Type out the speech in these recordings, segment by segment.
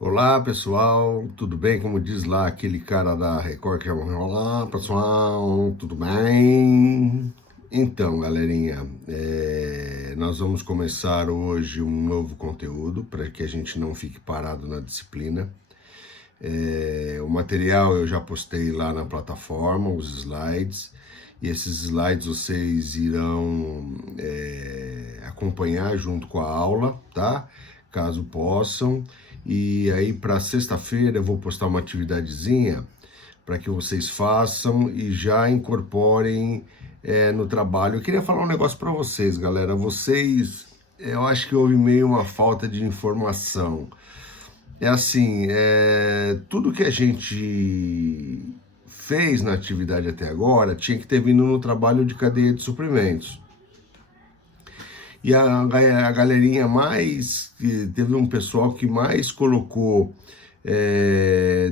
Olá pessoal, tudo bem? Como diz lá aquele cara da Record que é olá pessoal, tudo bem? Então, galerinha, nós vamos começar hoje um novo conteúdo para que a gente não fique parado na disciplina. O material eu já postei lá na plataforma, os slides, e esses slides vocês irão acompanhar junto com a aula, tá? Caso possam. E aí para sexta-feira eu vou postar uma atividadezinha para que vocês façam e já incorporem no trabalho. Eu queria falar um negócio para vocês, galera. Eu acho que houve meio uma falta de informação. Tudo que a gente fez na atividade até agora tinha que ter vindo no trabalho de cadeia de suprimentos. E a galerinha teve um pessoal que mais colocou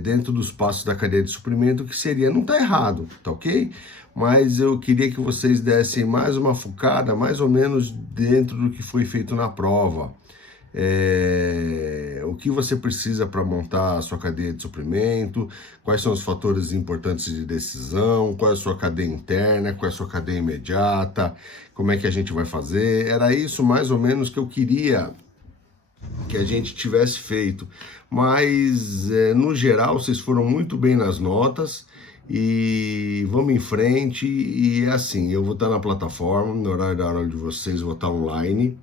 dentro dos passos da cadeia de suprimento, que seria, não tá errado, tá ok? Mas eu queria que vocês dessem mais uma focada, mais ou menos dentro do que foi feito na prova. O que você precisa para montar a sua cadeia de suprimento, quais são os fatores importantes de decisão, qual é a sua cadeia interna, qual é a sua cadeia imediata, como é que a gente vai fazer. Era isso mais ou menos que eu queria que a gente tivesse feito, mas no geral vocês foram muito bem nas notas e vamos em frente. E é assim, eu vou estar na plataforma, no horário da aula de vocês, vou estar online.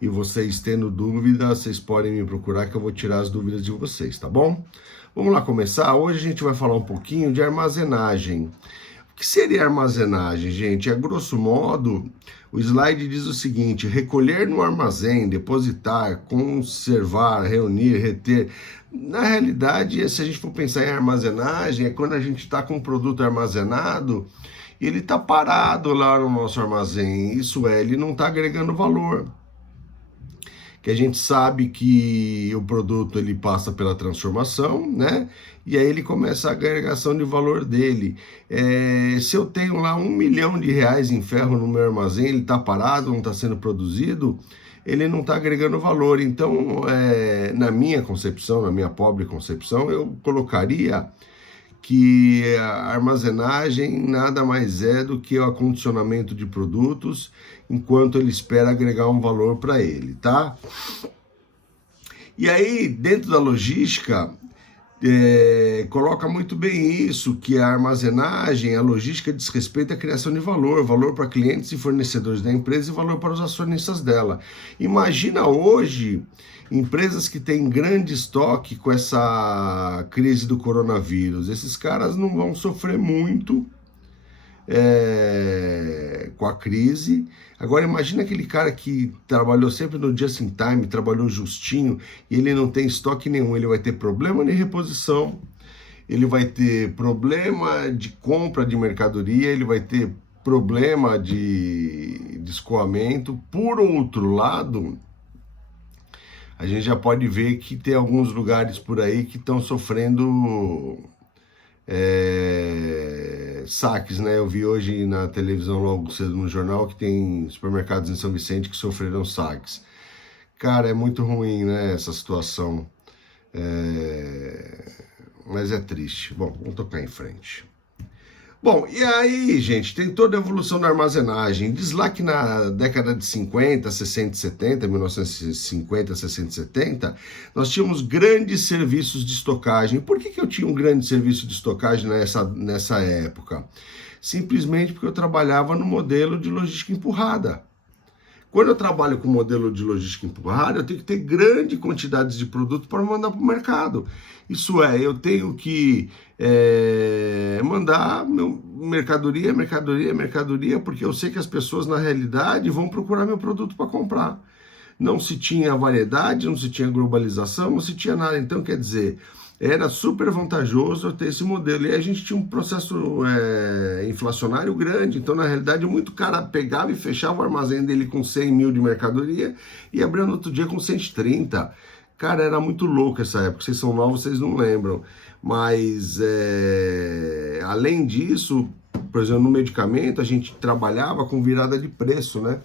E vocês tendo dúvida, vocês podem me procurar que eu vou tirar as dúvidas de vocês, tá bom? Vamos lá começar? Hoje a gente vai falar um pouquinho de armazenagem. O que seria armazenagem, gente? A grosso modo, o slide diz o seguinte: recolher no armazém, depositar, conservar, reunir, reter. Na realidade, se a gente for pensar em armazenagem, é quando a gente está com um produto armazenado e ele está parado lá no nosso armazém. Isso é, ele não está agregando valor. Que a gente sabe que o produto ele passa pela transformação, né? E aí ele começa a agregação de valor dele. Se eu tenho lá R$ 1.000.000 em ferro no meu armazém, ele está parado, não está sendo produzido, ele não está agregando valor. Então, na minha concepção, na minha pobre concepção, eu colocaria que a armazenagem nada mais é do que o acondicionamento de produtos enquanto ele espera agregar um valor para ele, tá? E aí, dentro da logística, coloca muito bem isso, que a armazenagem, a logística diz respeito à criação de valor, valor para clientes e fornecedores da empresa e valor para os acionistas dela. Imagina hoje empresas que têm grande estoque com essa crise do coronavírus. Esses caras não vão sofrer muito com a crise. Agora imagina aquele cara que trabalhou sempre no just in time, trabalhou justinho, e ele não tem estoque nenhum. Ele vai ter problema de reposição, ele vai ter problema de compra de mercadoria, ele vai ter problema de escoamento. Por outro lado, a gente já pode ver que tem alguns lugares por aí que estão sofrendo saques, né? Eu vi hoje na televisão, logo cedo no jornal, que tem supermercados em São Vicente que sofreram saques. Cara, é muito ruim, né, essa situação. Mas é triste. Bom, vamos tocar em frente. Bom, e aí, gente, tem toda a evolução da armazenagem. Diz lá que na década de 50, 60 e 70, 1950, 60 e 70, nós tínhamos grandes serviços de estocagem. Por que eu tinha um grande serviço de estocagem nessa época? Simplesmente porque eu trabalhava no modelo de logística empurrada. Quando eu trabalho com modelo de logística empurrada, eu tenho que ter grande quantidades de produto para mandar para o mercado. Isso é, eu tenho que mandar mercadoria, porque eu sei que as pessoas, na realidade, vão procurar meu produto para comprar. Não se tinha variedade, não se tinha globalização, não se tinha nada. Então, quer dizer, era super vantajoso eu ter esse modelo. E a gente tinha um processo inflacionário grande. Então, na realidade, muito cara pegava e fechava o armazém dele com 100 mil de mercadoria e abria no outro dia com 130. Cara, era muito louco essa época. Vocês são novos, vocês não lembram. Mas, além disso, por exemplo, no medicamento, a gente trabalhava com virada de preço, né?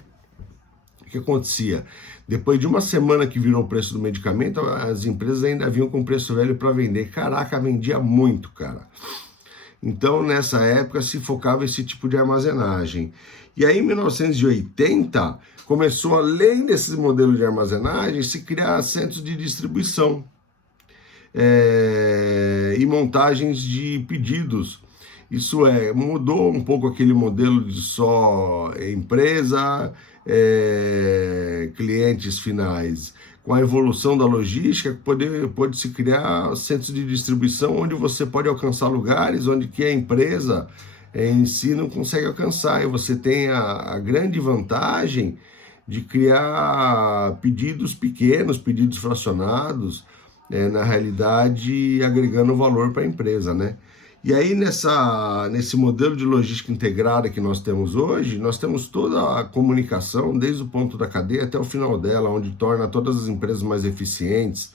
O que acontecia? Depois de uma semana que virou o preço do medicamento, as empresas ainda vinham com preço velho para vender. Caraca, vendia muito, cara. Então, nessa época, se focava esse tipo de armazenagem. E aí, em 1980, começou, além desses modelos de armazenagem, se criar centros de distribuição e montagens de pedidos. Isso mudou um pouco aquele modelo de só empresa, clientes finais. Com a evolução da logística, pode se criar centros de distribuição onde você pode alcançar lugares onde que a empresa em si não consegue alcançar. E você tem a grande vantagem de criar pedidos pequenos, pedidos fracionados, na realidade agregando valor para a empresa, né? E aí, nesse modelo de logística integrada que nós temos hoje, nós temos toda a comunicação, desde o ponto da cadeia até o final dela, onde torna todas as empresas mais eficientes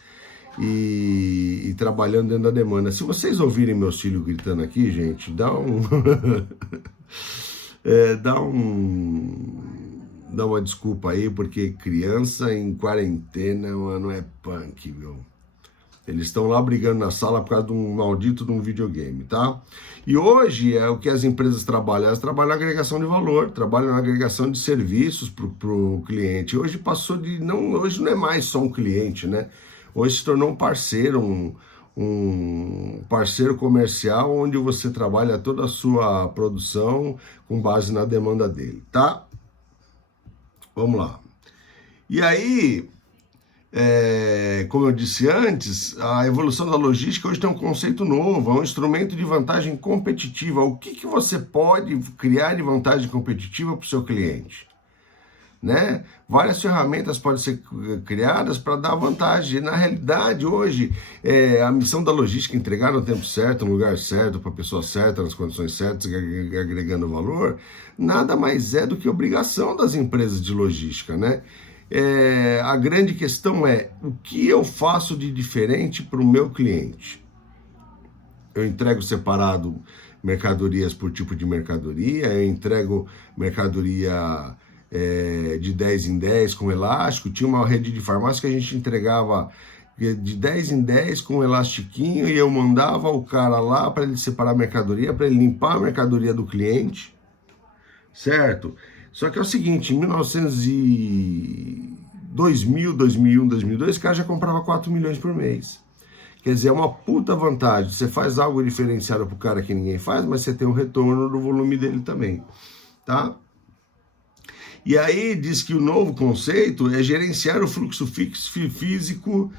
e trabalhando dentro da demanda. Se vocês ouvirem meus filhos gritando aqui, gente, dá uma desculpa aí, porque criança em quarentena, mano, é punk, viu? Eles estão lá brigando na sala por causa de um maldito de um videogame, tá? E hoje o que as empresas trabalham? Elas trabalham na agregação de valor, trabalham na agregação de serviços para o cliente. Hoje hoje não é mais só um cliente, né? Hoje se tornou um parceiro, um parceiro comercial onde você trabalha toda a sua produção com base na demanda dele, tá? Vamos lá. E aí, como eu disse antes, a evolução da logística hoje tem um conceito novo, é um instrumento de vantagem competitiva. O que você pode criar de vantagem competitiva para o seu cliente? Né? Várias ferramentas podem ser criadas para dar vantagem. Na realidade, hoje, a missão da logística é entregar no tempo certo, no lugar certo, para a pessoa certa, nas condições certas, agregando valor, nada mais é do que obrigação das empresas de logística, né? A grande questão é o que eu faço de diferente para o meu cliente. Eu entrego separado mercadorias por tipo de mercadoria, eu entrego mercadoria de 10 em 10 com elástico. Tinha uma rede de farmácia que a gente entregava de 10 em 10 com um elastiquinho e eu mandava o cara lá para ele separar a mercadoria, para ele limpar a mercadoria do cliente, certo? Só que é o seguinte, em 2000, 2001, 2002, o cara já comprava 4 milhões por mês. Quer dizer, é uma puta vantagem. Você faz algo diferenciado pro cara que ninguém faz, mas você tem um retorno do volume dele também, tá? E aí diz que o novo conceito é gerenciar o fluxo físico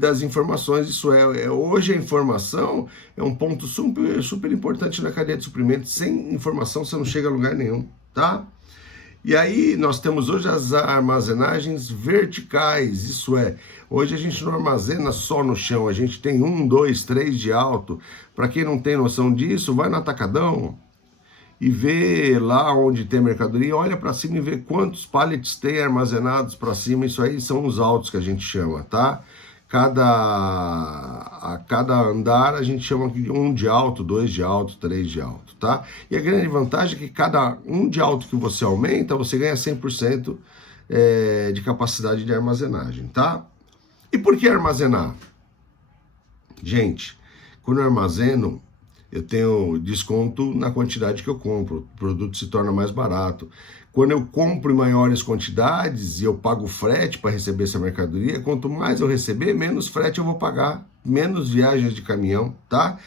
das informações. Isso hoje a informação é um ponto super, super importante na cadeia de suprimentos. Sem informação você não chega a lugar nenhum, tá? E aí nós temos hoje as armazenagens verticais, isso hoje a gente não armazena só no chão, a gente tem 1, 2, 3 de alto. Para quem não tem noção disso, vai no Atacadão e vê lá onde tem mercadoria, olha para cima e vê quantos pallets tem armazenados para cima. Isso aí são os altos que a gente chama, tá? A cada andar a gente chama de 1 de alto, 2 de alto, 3 de alto, tá? E a grande vantagem é que cada 1 de alto que você aumenta, você ganha 100% de capacidade de armazenagem, tá? E por que armazenar? Gente, quando eu armazeno, eu tenho desconto na quantidade que eu compro, o produto se torna mais barato. Quando eu compro em maiores quantidades e eu pago frete para receber essa mercadoria, quanto mais eu receber, menos frete eu vou pagar, menos viagens de caminhão, tá?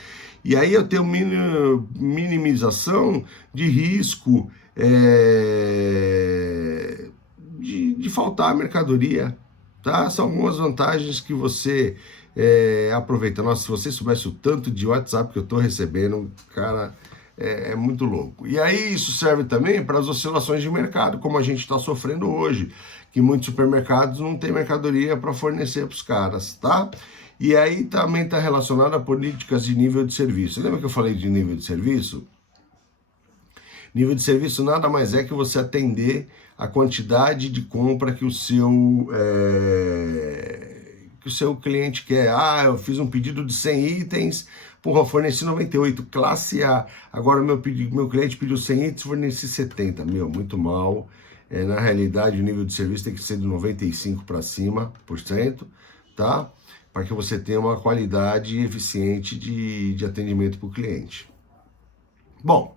E aí eu tenho minimização de risco de faltar mercadoria, tá? São algumas vantagens que você aproveita. Nossa, se você soubesse o tanto de WhatsApp que eu estou recebendo, cara, é muito louco. E aí isso serve também para as oscilações de mercado, como a gente está sofrendo hoje, que muitos supermercados não têm mercadoria para fornecer para os caras, tá? E aí também está relacionado a políticas de nível de serviço. Lembra que eu falei de nível de serviço? Nível de serviço nada mais é que você atender a quantidade de compra que o seu cliente quer. Ah, eu fiz um pedido de 100 itens, porra, eu forneci 98, classe A. Agora meu cliente pediu 100 itens, forneci 70. Muito mal. Na realidade, o nível de serviço tem que ser de 95% para cima, tá? Para que você tenha uma qualidade eficiente de atendimento para o cliente. Bom,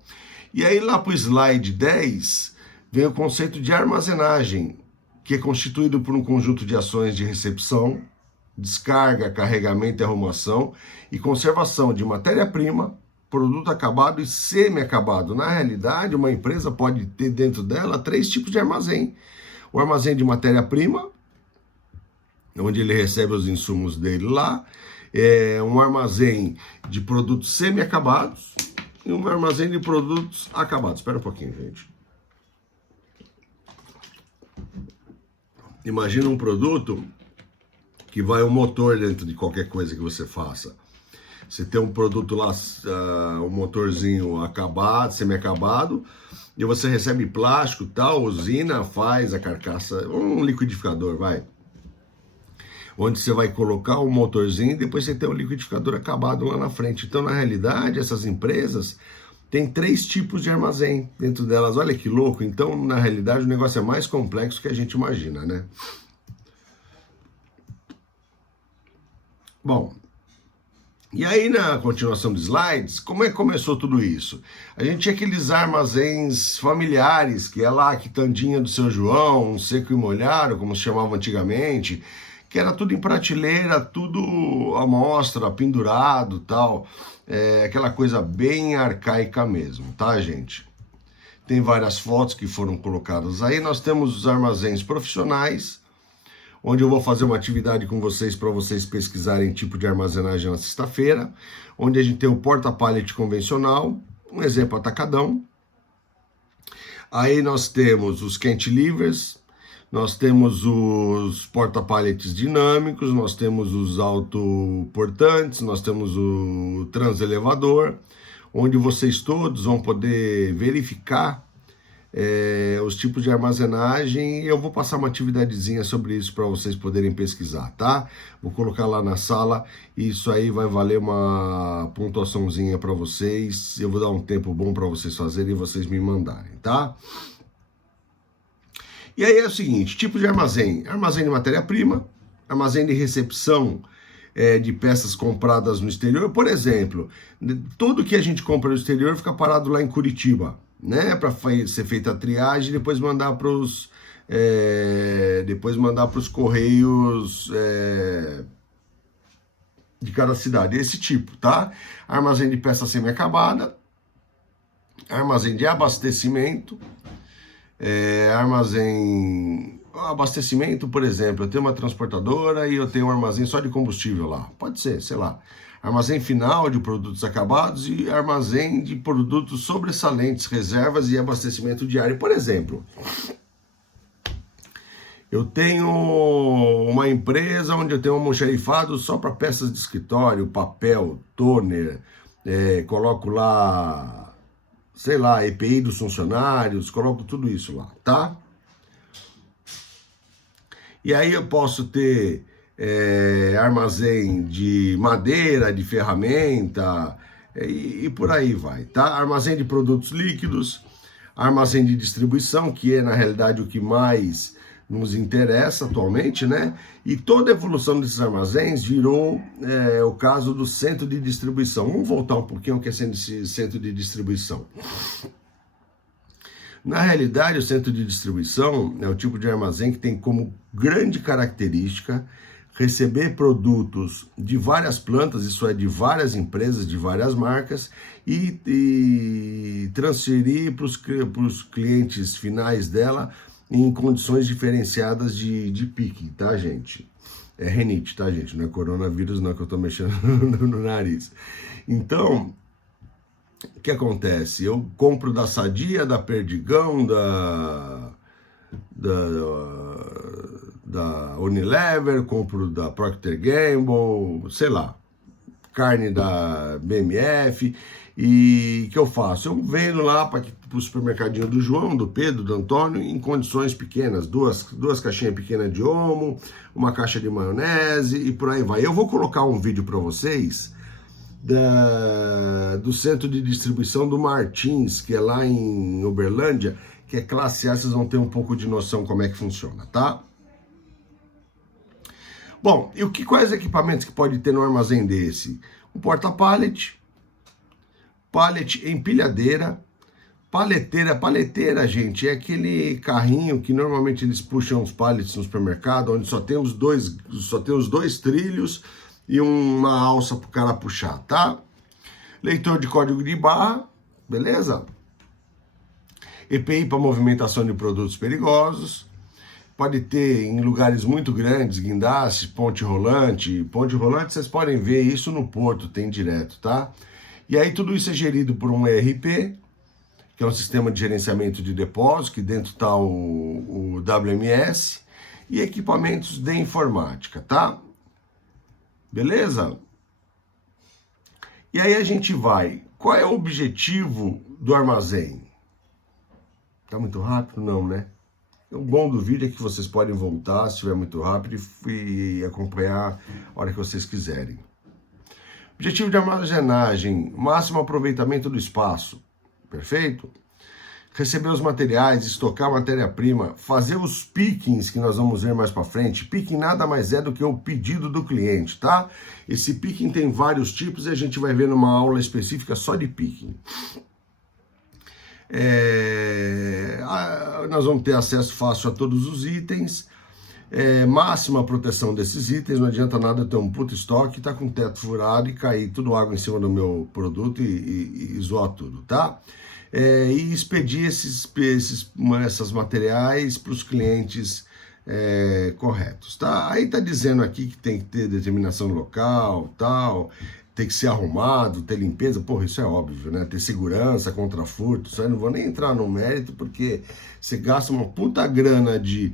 e aí lá para o slide 10, vem o conceito de armazenagem, que é constituído por um conjunto de ações de recepção, descarga, carregamento e arrumação e conservação de matéria-prima, produto acabado e semi-acabado. Na realidade, uma empresa pode ter dentro dela 3 tipos de armazém. O armazém de matéria-prima, onde ele recebe os insumos dele lá, um armazém de produtos semi-acabados e um armazém de produtos acabados. Espera um pouquinho, gente. Imagina um produto que vai um motor dentro de qualquer coisa que você faça. Você tem um produto lá, um motorzinho acabado, semi-acabado, e você recebe plástico, tal, usina, faz a carcaça, um liquidificador, onde você vai colocar o motorzinho e depois você tem o liquidificador acabado lá na frente. Então, na realidade, essas empresas têm 3 tipos de armazém dentro delas. Olha que louco. Então, na realidade, o negócio é mais complexo que a gente imagina, né? Bom, e aí na continuação de slides, como é que começou tudo isso? A gente tinha aqueles armazéns familiares, que é lá a quitandinha do seu João, um seco e molhado, como se chamava antigamente, que era tudo em prateleira, tudo à mostra, pendurado, tal, aquela coisa bem arcaica mesmo, tá, gente? Tem várias fotos que foram colocadas aí. Nós temos os armazéns profissionais, onde eu vou fazer uma atividade com vocês para vocês pesquisarem tipo de armazenagem na sexta-feira, onde a gente tem o porta-pallet convencional, um exemplo atacadão. Aí nós temos os cantilevers, nós temos os porta-pallets dinâmicos, nós temos os autoportantes, nós temos o transelevador, onde vocês todos vão poder verificar os tipos de armazenagem, e eu vou passar uma atividadezinha sobre isso para vocês poderem pesquisar, tá? Vou colocar lá na sala e isso aí vai valer uma pontuaçãozinha para vocês. Eu vou dar um tempo bom para vocês fazerem e vocês me mandarem, tá? E aí é o seguinte, tipo de armazém: armazém de matéria-prima, armazém de recepção de peças compradas no exterior. Por exemplo, tudo que a gente compra no exterior fica parado lá em Curitiba, né, para ser feita a triagem e depois mandar para os correios de cada cidade. Esse tipo, tá? Armazém de peça semi-acabada, armazém de abastecimento, abastecimento, por exemplo, eu tenho uma transportadora e eu tenho um armazém só de combustível lá. Pode ser, sei lá. Armazém final de produtos acabados e armazém de produtos sobressalentes, reservas e abastecimento diário. Por exemplo, eu tenho uma empresa onde eu tenho um almoxarifado só para peças de escritório, papel, toner, coloco lá, sei lá, EPI dos funcionários, coloco tudo isso lá, tá? E aí eu posso ter armazém de madeira, de ferramenta e por aí vai, tá? Armazém de produtos líquidos, armazém de distribuição, que é na realidade o que mais nos interessa atualmente, né? E toda a evolução desses armazéns virou o caso do centro de distribuição. Vamos voltar um pouquinho ao que é esse centro de distribuição. Na realidade, o centro de distribuição é o tipo de armazém que tem como grande característica receber produtos de várias plantas, isso é, de várias empresas, de várias marcas, e transferir para os clientes finais dela em condições diferenciadas de pique, tá, gente? É rinite, tá, gente? Não é coronavírus, não, que eu tô mexendo no nariz. Então, o que acontece? Eu compro da Sadia, da Perdigão, da Unilever, compro da Procter Gamble, sei lá, carne da BMF, e o que eu faço? Eu vendo lá para o supermercadinho do João, do Pedro, do Antônio, em condições pequenas, duas caixinhas pequenas de Omo, uma caixa de maionese e por aí vai. Eu vou colocar um vídeo para vocês do centro de distribuição do Martins, que é lá em Uberlândia, que é classe A, vocês vão ter um pouco de noção como é que funciona, tá? Bom, e quais equipamentos que pode ter no armazém desse? Um porta-pallet, pallet empilhadeira, paleteira, gente, é aquele carrinho que normalmente eles puxam os pallets no supermercado, onde só tem os dois trilhos e uma alça para o cara puxar, tá? Leitor de código de barra, beleza? EPI para movimentação de produtos perigosos. Pode ter em lugares muito grandes, guindaste, ponte rolante. Ponte rolante, vocês podem ver isso no porto, tem direto, tá? E aí tudo isso é gerido por um ERP, que é um sistema de gerenciamento de depósito, que dentro está o WMS, e equipamentos de informática, tá? Beleza? E aí a gente vai. Qual é o objetivo do armazém? Tá muito rápido? Não, né? O bom do vídeo é que vocês podem voltar, se estiver muito rápido, e acompanhar a hora que vocês quiserem. Objetivo de armazenagem, máximo aproveitamento do espaço. Perfeito? Receber os materiais, estocar matéria-prima, fazer os pickings que nós vamos ver mais para frente. Picking nada mais é do que o pedido do cliente, tá? Esse picking tem vários tipos e a gente vai ver numa aula específica só de picking. Nós vamos ter acesso fácil a todos os itens, máxima proteção desses itens, não adianta nada eu ter um puto estoque, tá com o teto furado e cair tudo água em cima do meu produto e zoar tudo, tá? E expedir esses materiais para os clientes corretos, tá? Aí tá dizendo aqui que tem que ter determinação local, tal, tem que ser arrumado, ter limpeza, porra, isso é óbvio, né? Ter segurança contra furto, isso aí não vou nem entrar no mérito, porque você gasta uma puta grana de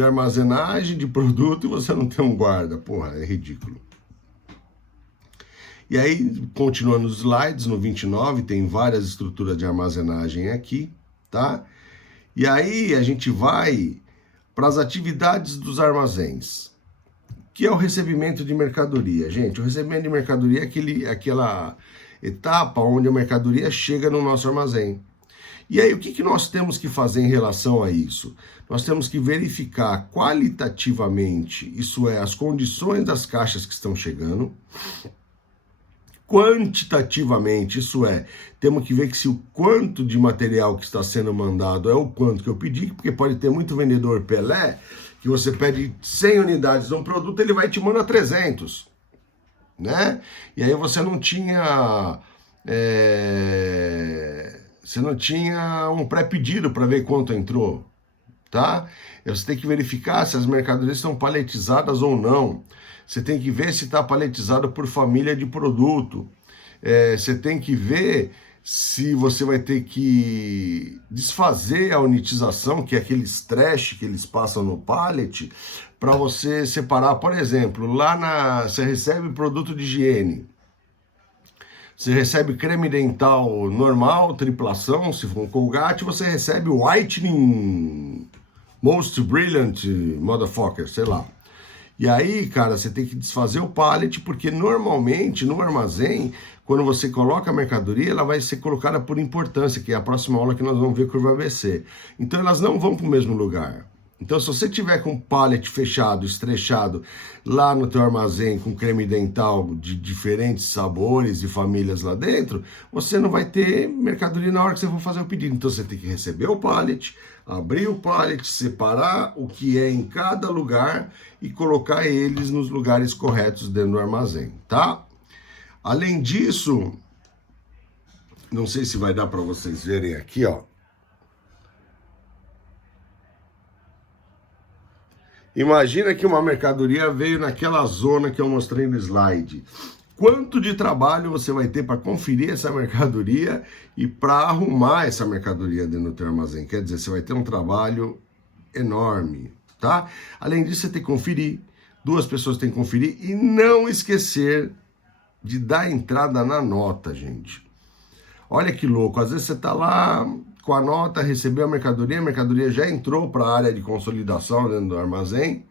armazenagem de produto e você não tem um guarda, porra, é ridículo. E aí, continuando os slides, no 29, tem várias estruturas de armazenagem aqui, tá? E aí a gente vai para as atividades dos armazéns, que é o recebimento de mercadoria. Gente, o recebimento de mercadoria é aquela etapa onde a mercadoria chega no nosso armazém. E aí, o que nós temos que fazer em relação a isso? Nós temos que verificar qualitativamente, isso é, as condições das caixas que estão chegando. Quantitativamente, isso é, temos que ver que se o quanto de material que está sendo mandado é o quanto que eu pedi, porque pode ter muito vendedor Pelé, que você pede 100 unidades de um produto, ele vai te mandar 300, né? E aí você não tinha um pré-pedido para ver quanto entrou, tá? Você tem que verificar se as mercadorias estão paletizadas ou não. Você tem que ver se está paletizado por família de produto. Você tem que ver se você vai ter que desfazer a unitização, que é aquele trash que eles passam no pallet, para você separar. Por exemplo, você recebe produto de higiene. Você recebe creme dental normal, triplação, se for um Colgate, você recebe Whitening Most Brilliant Motherfucker, sei lá. E aí, cara, você tem que desfazer o pallet, porque normalmente no armazém, quando você coloca a mercadoria, ela vai ser colocada por importância, que é a próxima aula que nós vamos ver curva ABC. Então elas não vão para o mesmo lugar. Então se você tiver com o pallet fechado, estrechado, lá no teu armazém com creme dental de diferentes sabores e famílias lá dentro, você não vai ter mercadoria na hora que você for fazer o pedido. Então você tem que receber o pallet, abrir o pallet, separar o que é em cada lugar e colocar eles nos lugares corretos dentro do armazém, tá? Além disso, não sei se vai dar para vocês verem aqui, ó. Imagina que uma mercadoria veio naquela zona que eu mostrei no slide. Quanto de trabalho você vai ter para conferir essa mercadoria e para arrumar essa mercadoria dentro do teu armazém? Quer dizer, você vai ter um trabalho enorme, tá? Além disso, você tem que conferir, 2 pessoas têm que conferir e não esquecer de dar entrada na nota, gente. Olha que louco, às vezes você tá lá com a nota, recebeu a mercadoria já entrou para a área de consolidação dentro do armazém,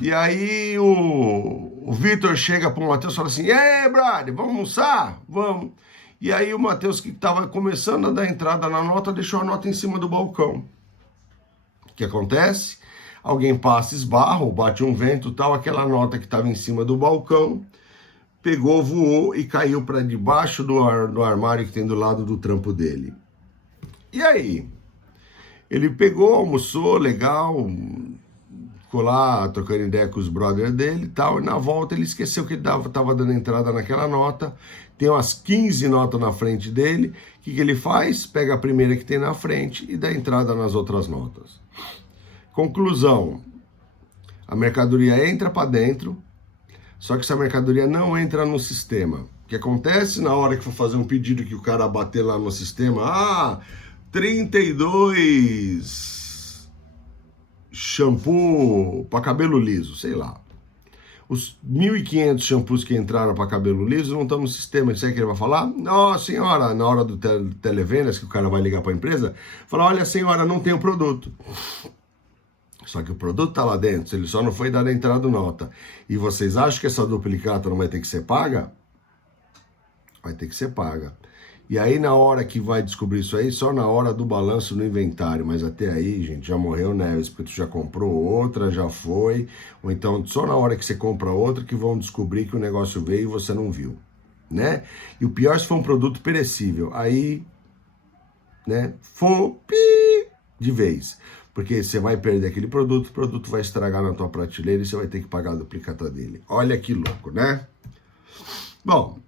e aí o Vitor chega para o Matheus e fala assim: "Ei, brother, vamos almoçar? Vamos." E aí o Matheus, que estava começando a dar entrada na nota, deixou a nota em cima do balcão. O que acontece? Alguém passa, esbarra, ou bate um vento, tal, aquela nota que estava em cima do balcão, pegou, voou e caiu para debaixo do armário que tem do lado do trampo dele. E aí? Ele pegou, almoçou, legal, ficou lá trocando ideia com os brothers dele e tal, e na volta ele esqueceu que ele estava dando entrada naquela nota, tem umas 15 notas na frente dele, o que ele faz? Pega a primeira que tem na frente e dá entrada nas outras notas. Conclusão, a mercadoria entra para dentro, só que essa mercadoria não entra no sistema. O que acontece na hora que for fazer um pedido que o cara bater lá no sistema, 32 shampoo para cabelo liso, sei lá. Os 1.500 shampoos que entraram para cabelo liso não estão no sistema. Isso aí que ele vai falar? Não, senhora, na hora do televendas, que o cara vai ligar para a empresa, fala, olha, senhora, não tem o produto. Só que o produto está lá dentro, ele só não foi dado a entrada nota. E vocês acham que essa duplicata não vai ter que ser paga? Vai ter que ser paga. E aí, na hora que vai descobrir isso aí, só na hora do balanço no inventário. Mas até aí, gente, já morreu Neves, porque tu já comprou outra, já foi. Ou então, só na hora que você compra outra que vão descobrir que o negócio veio e você não viu, né? E o pior se for um produto perecível. Aí, né, de vez. Porque você vai perder aquele produto, o produto vai estragar na tua prateleira e você vai ter que pagar a duplicata dele. Olha que louco, né? Bom...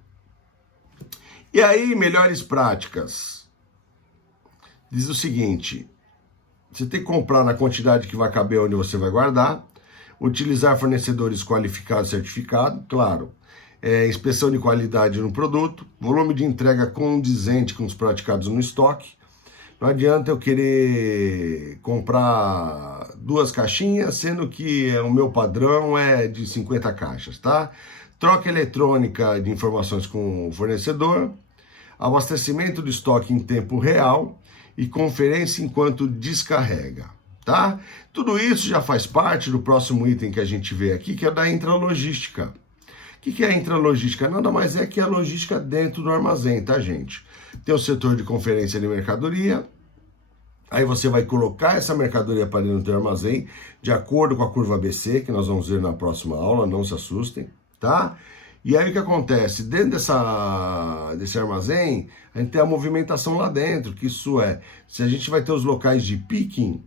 E aí, melhores práticas. Diz o seguinte, você tem que comprar na quantidade que vai caber onde você vai guardar, utilizar fornecedores qualificados e certificados, claro, inspeção de qualidade no produto, volume de entrega condizente com os praticados no estoque. Não adianta eu querer comprar 2 caixinhas, sendo que o meu padrão é de 50 caixas, tá? Troca eletrônica de informações com o fornecedor, abastecimento de estoque em tempo real e conferência enquanto descarrega, tá? Tudo isso já faz parte do próximo item que a gente vê aqui, que é da intralogística. O que é a intralogística? Nada mais é que a logística dentro do armazém, tá, gente? Tem o setor de conferência de mercadoria, aí você vai colocar essa mercadoria para dentro do teu armazém, de acordo com a curva ABC, que nós vamos ver na próxima aula, não se assustem, tá? E aí o que acontece? Dentro desse armazém, a gente tem a movimentação lá dentro, que isso é, se a gente vai ter os locais de picking,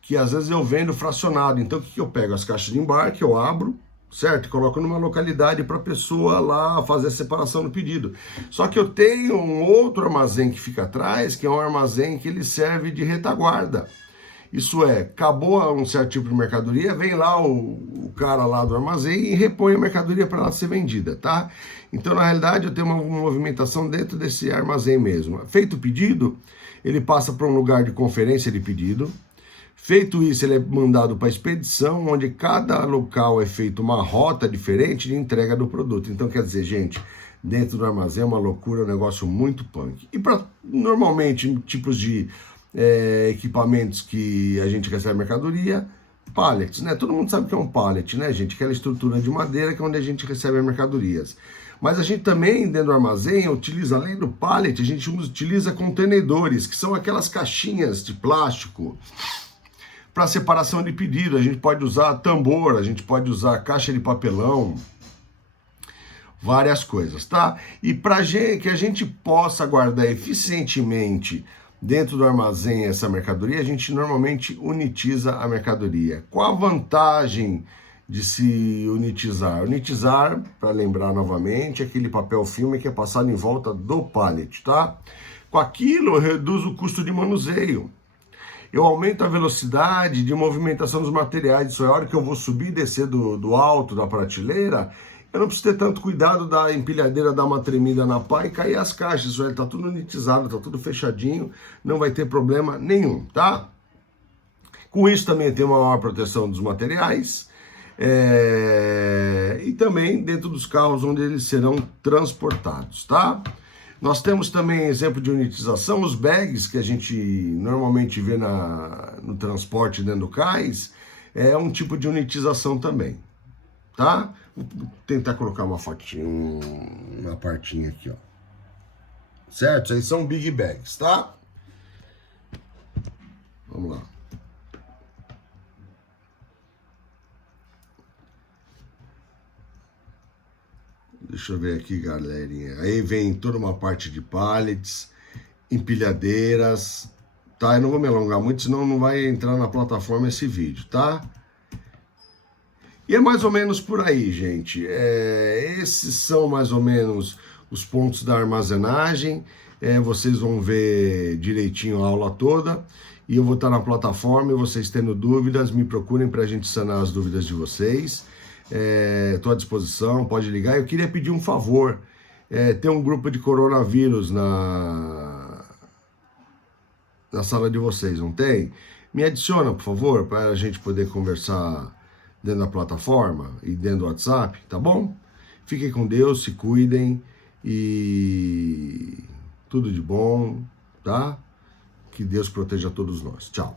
que às vezes eu vendo fracionado, então o que eu pego? As caixas de embarque, eu abro, certo? E coloco numa localidade para a pessoa lá fazer a separação do pedido. Só que eu tenho um outro armazém que fica atrás, que é um armazém que ele serve de retaguarda. Isso é, acabou um certo tipo de mercadoria, vem lá o cara lá do armazém e repõe a mercadoria para ela ser vendida, tá? Então, na realidade, eu tenho uma movimentação dentro desse armazém mesmo. Feito o pedido, ele passa para um lugar de conferência de pedido. Feito isso, ele é mandado para a expedição, onde cada local é feito uma rota diferente de entrega do produto. Então, quer dizer, gente, dentro do armazém é uma loucura, um negócio muito punk. E para, normalmente, tipos de equipamentos que a gente recebe mercadoria, pallets, né? Todo mundo sabe o que é um pallet, né, gente? Aquela estrutura de madeira que é onde a gente recebe mercadorias. Mas a gente também, dentro do armazém, utiliza, além do pallet, a gente utiliza contenedores, que são aquelas caixinhas de plástico para separação de pedido. A gente pode usar tambor, a gente pode usar caixa de papelão, várias coisas, tá? E para que a gente possa guardar eficientemente dentro do armazém essa mercadoria, a gente normalmente unitiza a mercadoria. Qual a vantagem de se unitizar? Unitizar, para lembrar novamente, é aquele papel filme que é passado em volta do pallet, tá? Com aquilo eu reduzo o custo de manuseio. Eu aumento a velocidade de movimentação dos materiais. Isso é a hora que eu vou subir e descer do alto da prateleira, eu não preciso ter tanto cuidado da empilhadeira dar uma tremida na pá e cair as caixas. Isso está tudo unitizado, está tudo fechadinho, não vai ter problema nenhum, tá? Com isso também tem uma maior proteção dos materiais e também dentro dos carros onde eles serão transportados, tá? Nós temos também exemplo de unitização, os bags que a gente normalmente vê no transporte dentro do cais, é um tipo de unitização também, tá? Vou tentar colocar uma fotinha, uma partinha aqui, ó. certo? Isso aí são big bags, tá? Vamos lá. Deixa eu ver aqui, galerinha. Aí vem toda uma parte de pallets, empilhadeiras, tá? Eu não vou me alongar muito, senão não vai entrar na plataforma esse vídeo, tá? E é mais ou menos por aí, gente. Esses são mais ou menos os pontos da armazenagem. Vocês vão ver direitinho a aula toda. E eu vou estar na plataforma e vocês tendo dúvidas, me procurem para a gente sanar as dúvidas de vocês. Estou à disposição, pode ligar. Eu queria pedir um favor. Tem um grupo de coronavírus na sala de vocês, não tem? Me adiciona, por favor, para a gente poder conversar dentro da plataforma e dentro do WhatsApp, tá bom? Fiquem com Deus, se cuidem e tudo de bom, tá? Que Deus proteja todos nós. Tchau.